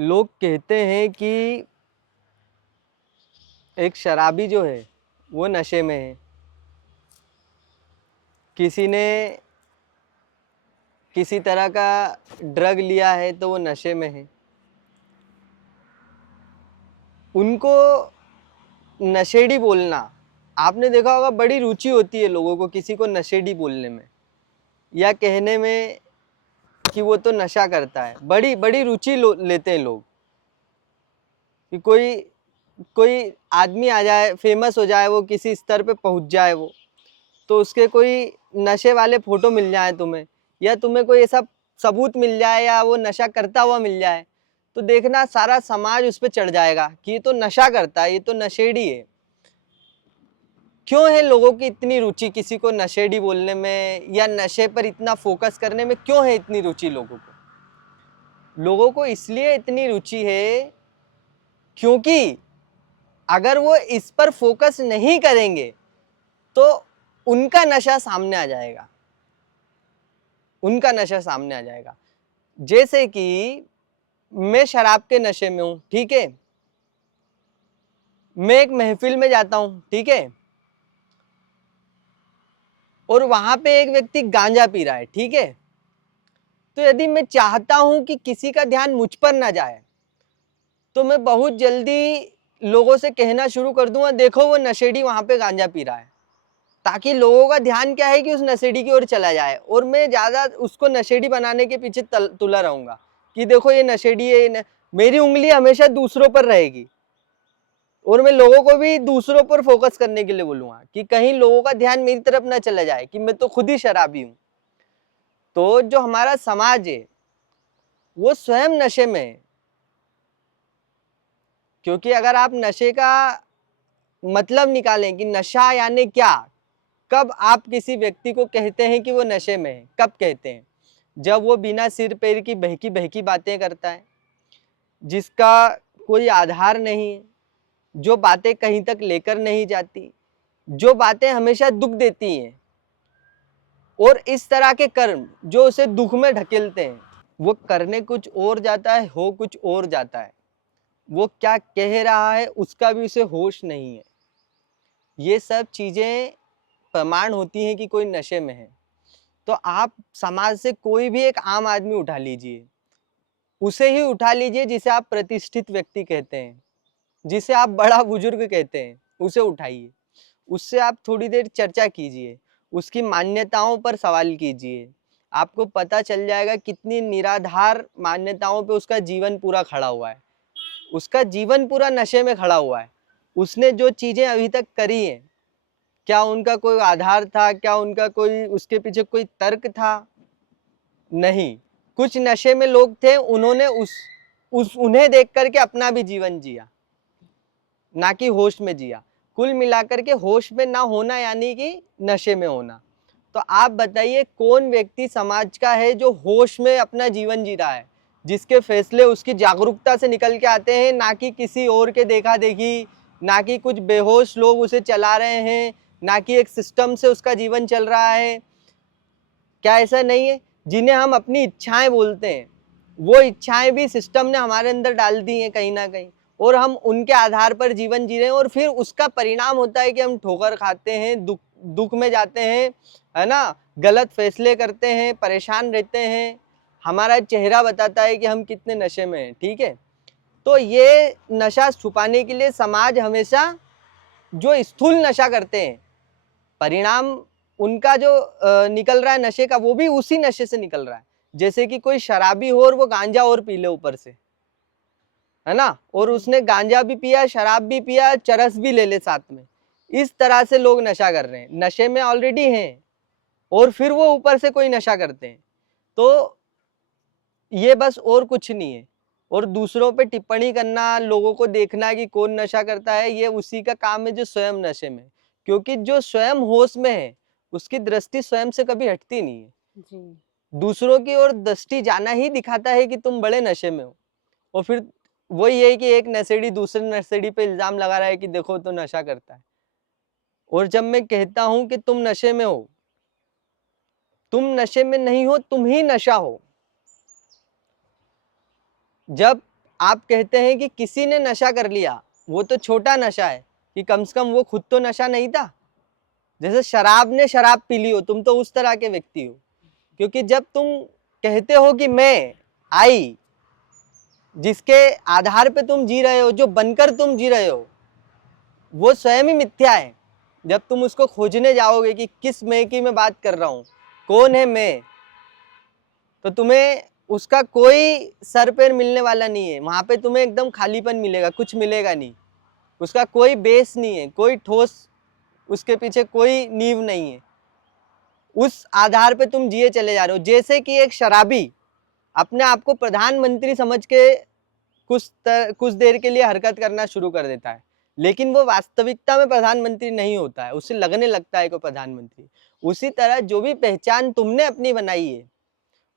लोग कहते हैं कि एक शराबी जो है वो नशे में है। किसी ने किसी तरह का ड्रग लिया है तो वो नशे में है। उनको नशेड़ी बोलना, आपने देखा होगा, बड़ी रुचि होती है लोगों को किसी को नशेड़ी बोलने में या कहने में कि वो तो नशा करता है। बड़ी बड़ी रुचि लेते हैं लोग कि कोई कोई आदमी आ जाए, फेमस हो जाए, वो किसी स्तर पे पहुंच जाए, वो तो उसके कोई नशे वाले फोटो मिल जाए तुम्हें, या तुम्हें कोई ऐसा सबूत मिल जाए या वो नशा करता हुआ मिल जाए, तो देखना सारा समाज उस पर चढ़ जाएगा कि ये तो नशा करता है, ये तो नशेड़ी है। क्यों है लोगों की इतनी रुचि किसी को नशेड़ी बोलने में या नशे पर इतना फोकस करने में? क्यों है इतनी रुचि लोगों को? लोगों को इसलिए इतनी रुचि है क्योंकि अगर वो इस पर फोकस नहीं करेंगे तो उनका नशा सामने आ जाएगा, उनका नशा सामने आ जाएगा। जैसे कि मैं शराब के नशे में हूं, ठीक है, मैं एक महफिल में जाता हूं, ठीक है, और वहां पे एक व्यक्ति गांजा पी रहा है, ठीक है, तो यदि मैं चाहता हूं कि किसी का ध्यान मुझ पर ना जाए तो मैं बहुत जल्दी लोगों से कहना शुरू कर दूंगा, देखो वो नशेड़ी वहां पे गांजा पी रहा है, ताकि लोगों का ध्यान क्या है कि उस नशेड़ी की ओर चला जाए और मैं ज्यादा उसको नशेड़ी बनाने के पीछे तुला रहूंगा कि देखो ये नशेड़ी है। मेरी उंगली हमेशा दूसरों पर रहेगी और मैं लोगों को भी दूसरों पर फोकस करने के लिए बोलूंगा कि कहीं लोगों का ध्यान मेरी तरफ ना चला जाए कि मैं तो खुद ही शराबी हूं। तो जो हमारा समाज है वो स्वयं नशे में है, क्योंकि अगर आप नशे का मतलब निकालें कि नशा यानी क्या, कब आप किसी व्यक्ति को कहते हैं कि वो नशे में है? कब कहते हैं? जब वो बिना सिर पैर की बहकी बहकी बातें करता है, जिसका कोई आधार नहीं है, जो बातें कहीं तक लेकर नहीं जाती, जो बातें हमेशा दुख देती हैं, और इस तरह के कर्म जो उसे दुख में ढकेलते हैं। वो करने कुछ और जाता है, हो कुछ और जाता है, वो क्या कह रहा है उसका भी उसे होश नहीं है। ये सब चीजें प्रमाण होती हैं कि कोई नशे में है। तो आप समाज से कोई भी एक आम आदमी उठा लीजिए, उसे ही उठा लीजिए जिसे आप प्रतिष्ठित व्यक्ति कहते हैं, जिसे आप बड़ा बुजुर्ग कहते हैं, उसे उठाइए, उससे आप थोड़ी देर चर्चा कीजिए, उसकी मान्यताओं पर सवाल कीजिए। आपको पता चल जाएगा कितनी निराधार मान्यताओं पे उसका जीवन पूरा खड़ा हुआ है। उसका जीवन पूरा नशे में खड़ा हुआ है। उसने जो चीजें अभी तक करी हैं, क्या उनका कोई आधार था? क्या उनका कोई उसके पीछे कोई तर्क था? नहीं। कुछ नशे में लोग थे, उन्होंने उन्हें देख करके अपना भी जीवन जिया, ना कि होश में जिया। कुल मिलाकर के होश में ना होना यानी कि नशे में होना। तो आप बताइए कौन व्यक्ति समाज का है जो होश में अपना जीवन जी रहा है, जिसके फैसले उसकी जागरूकता से निकल के आते हैं, ना कि किसी और के देखा देखी, ना कि कुछ बेहोश लोग उसे चला रहे हैं, ना कि एक सिस्टम से उसका जीवन चल रहा है। क्या ऐसा नहीं है? जिन्हें हम अपनी इच्छाएं बोलते हैं, वो इच्छाएं भी सिस्टम ने हमारे अंदर डाल दी हैं कहीं ना कहीं, और हम उनके आधार पर जीवन जी रहे हैं, और फिर उसका परिणाम होता है कि हम ठोकर खाते हैं, दुख में जाते हैं, है ना, गलत फैसले करते हैं, परेशान रहते हैं। हमारा चेहरा बताता है कि हम कितने नशे में हैं, ठीक है। तो ये नशा छुपाने के लिए समाज हमेशा जो स्थूल नशा करते हैं, परिणाम उनका जो निकल रहा है नशे का, वो भी उसी नशे से निकल रहा है। जैसे कि कोई शराबी हो और वो गांजा और पी ले ऊपर से, है ना, और उसने गांजा भी पिया, शराब भी पिया, चरस भी ले ले साथ में। इस तरह से लोग नशा कर रहे हैं, नशे में ऑलरेडी हैं और फिर वो ऊपर से कोई नशा करते हैं। तो ये बस और कुछ नहीं है। और दूसरों पे टिप्पणी करना, लोगों को देखना कि कौन नशा करता है, ये उसी का काम है जो स्वयं नशे में है। क्योंकि जो स्वयं होश में है उसकी दृष्टि स्वयं से कभी हटती नहीं है जी। दूसरों की ओर दृष्टि जाना ही दिखाता है कि तुम बड़े नशे में हो। और फिर वही है कि एक नशेड़ी दूसरे नशेड़ी पे इल्जाम लगा रहा है कि देखो तो नशा करता है। और जब मैं कहता हूं कि तुम नशे में हो, तुम नशे में नहीं हो, तुम ही नशा हो। जब आप कहते हैं कि किसी ने नशा कर लिया, वो तो छोटा नशा है, कि कम से कम वो खुद तो नशा नहीं था। जैसे शराब ने शराब पी ली हो, तुम तो उस तरह के व्यक्ति हो। क्योंकि जब तुम कहते हो कि मैं आई, जिसके आधार पे तुम जी रहे हो, जो बनकर तुम जी रहे हो, वो स्वयं ही मिथ्या है। जब तुम उसको खोजने जाओगे कि किस मैं की मैं बात कर रहा हूँ, कौन है मैं, तो तुम्हें उसका कोई सर पैर मिलने वाला नहीं है। वहां पे तुम्हें एकदम खालीपन मिलेगा, कुछ मिलेगा नहीं। उसका कोई बेस नहीं है, कोई ठोस उसके पीछे कोई नींव नहीं है। उस आधार पे तुम जिए चले जा रहे हो। जैसे कि एक शराबी अपने आप को प्रधानमंत्री समझ के कुछ देर के लिए हरकत करना शुरू कर देता है, लेकिन वो वास्तविकता में प्रधानमंत्री नहीं होता है, उसे लगने लगता है कि प्रधानमंत्री। उसी तरह जो भी पहचान तुमने अपनी बनाई है,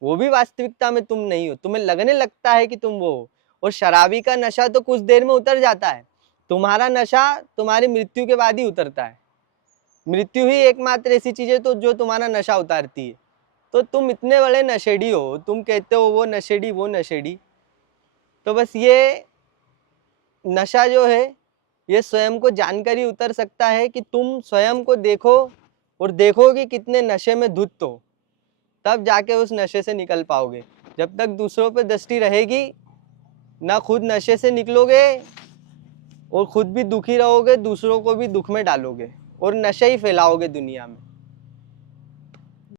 वो भी वास्तविकता में तुम नहीं हो, तुम्हें लगने लगता है कि तुम वो हो। और शराबी का नशा तो कुछ देर में उतर जाता है, तुम्हारा नशा तुम्हारी मृत्यु के बाद ही उतरता है। मृत्यु ही एकमात्र ऐसी चीज है तो जो तुम्हारा नशा उतारती है। तो तुम इतने बड़े नशेड़ी हो, तुम कहते हो वो नशेड़ी वो नशेड़ी। तो बस ये नशा जो है, ये स्वयं को जानकर ही उतर सकता है कि तुम स्वयं को देखो और देखो कि कितने नशे में धुत हो, तब जाके उस नशे से निकल पाओगे। जब तक दूसरों पे दृष्टि रहेगी, ना खुद नशे से निकलोगे और खुद भी दुखी रहोगे, दूसरों को भी दुख में डालोगे और नशा ही फैलाओगे दुनिया में।